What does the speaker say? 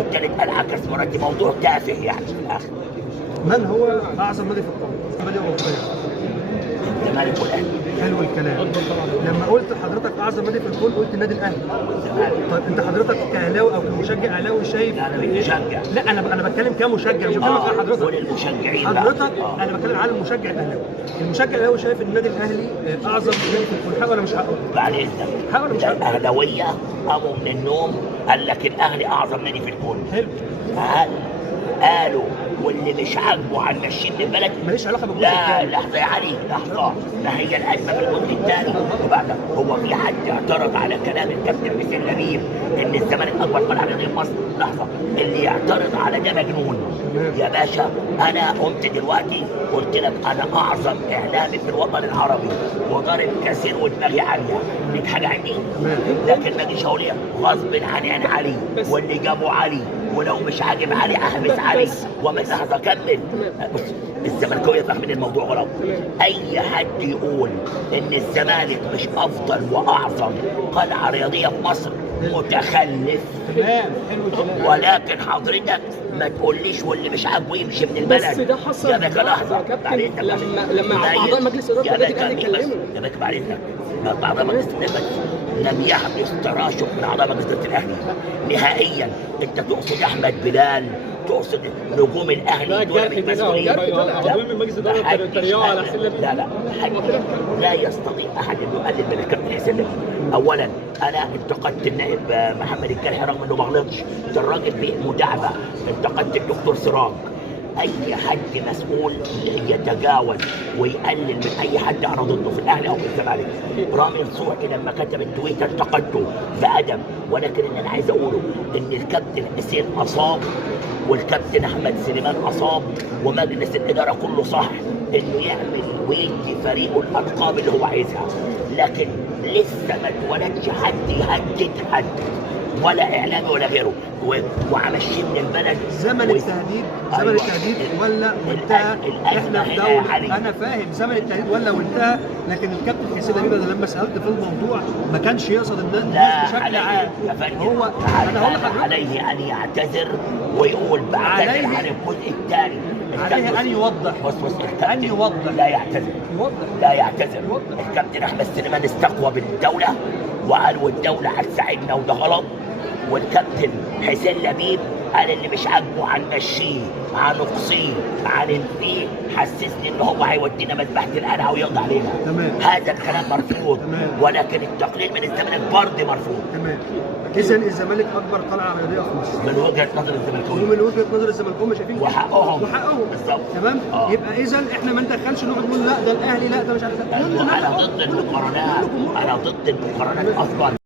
والثالث قال عكس مراتي. موضوع تافه يعني في الاخر. من هو اعظم نادي في القاره؟ نادي اوروبيه. الزمالك والاهلي. حلو الكلام. لما قلت لحضرتك اعظم نادي في الكون قلت النادي الاهلي. والزمالك. طيب انت حضرتك كاهلاوي او كمشجع اهلاوي شايف؟ انا مش مشجع. لا انا بتكلم كمشجع، مش بتكلم عن حضرتك. كل المشجعين حضرتك انا بتكلم على المشجع الاهلاوي. المشجع الاهلاوي شايف النادي الاهلي اعظم نادي في الكون، حق ولا مش حق؟ بعد اذنك. حق ولا مش حق؟ الاهلاويه قاموا من النوم قال لك الاهلي اعظم نادي في الكون. حلو. قالوا واللي مش عاجبه عن ماشيين البلد ماليش علاقه بالجزء لا الثاني. لحظه يا علي لحظه. ما هي الازمه في الجزء الثاني. وبعد هو في حد اعترض على كلام الكابتن حسين لبيب ان الزمالك اكبر قلعه رياضيه في مصر؟ لحظه. اللي يعترض على ده مجنون يا باشا. انا قمت دلوقتي قلت لك انا اعظم اعلامي في الوطن العربي وضارب كثير ودماغي عاليه. ليك حاجه عندي؟ لكن ما اجيش اقول غصب عني عن علي واللي جابوا علي، ولو مش عاجب علي احبس علي ومن لحظه اكمل. بص الزملكاويه فاهمين الموضوع غلط. اي حد يقول ان الزمالك مش افضل واعظم قلعه رياضيه في مصر متخلف. تمام. حلو الكلام. ولكن حضرتك ما تقوليش واللي مش عاجبه يمشي من البلد. بس ده حصل يا باشا لحظه يا كابتن لما اعضاء مجلس اداره النادي الاهلي اتكلموا. يا باشا بعد اذنك. اعضاء مجلس النادي لم يحدث تراشق من اعضاء مجلس اداره الاهلي نهائيا. انت تقصد احمد بلال، تقصد نجوم الاهلي دول المسؤولين؟ عضوين من مجلس اداره التريقه على حسين لبيب. لا لا يستطيع احد انه يقلل من الكابتن حسين لبيب. اولا انا انتقدت النائب محمد الجرحي رغم انه ما غلطش، ده الراجل مداعبه. انتقدت الدكتور سراج. اي حد مسؤول يتجاوز ويقلل من اي حد انا ضده في الاهلي او في الزمالك. رامي نصوحي لما كتب التويتر انتقدته بادب، ولكن اللي انا عايز اقوله ان الكابتن حسين اصاب والكابتن احمد سليمان اصاب ومجلس الاداره كله صح انه يعمل ويدي فريقه الارقام اللي هو عايزها. لكن لسه ما اتولدش حد يهدد حد ولا اعلامي ولا غيره وعمشي من البلد. زمن التهديد زمن التهديد ولا وانتهى؟ احنا في دوله انا فاهم زمن التهديد ولا وانتهى، لكن الكابتن حسين لبيب انا لما سالت في الموضوع ما كانش يقصد الناس بشكل عام. هو انا هقول لحضرتك عليه ان يعتذر ويقول بعتذر عن الجزء الثاني. عليه ان يوضح. بص ان يوضح. لا يعتذر. الكابتن احمد سليمان استقوى بالدوله وقال والدوله هتساعدنا وده غلط. والكابتن حسين لبيب قال اللي مش عاجبه هنمشيه، هنقصيه، هننفيه، حسسني ان هو هيودينا مذبحه القلعه ويقضي علينا. تمام. هذا الكلام مرفوض. تمام. ولكن التقليل من الزمالك برضه مرفوض. تمام. اذا الزمالك اكبر قلعه رياضيه في مصر من وجهه نظر الزمالكاويه ومن وجهه نظر الزمالكاويه شايفين وحقهم بالظبط. تمام. يبقى اذا احنا ما ندخلش نقعد نقول لا ده الاهلي لا ده مش عارف. انا ضد المقارنات. انا ضد المقارنات اصلا.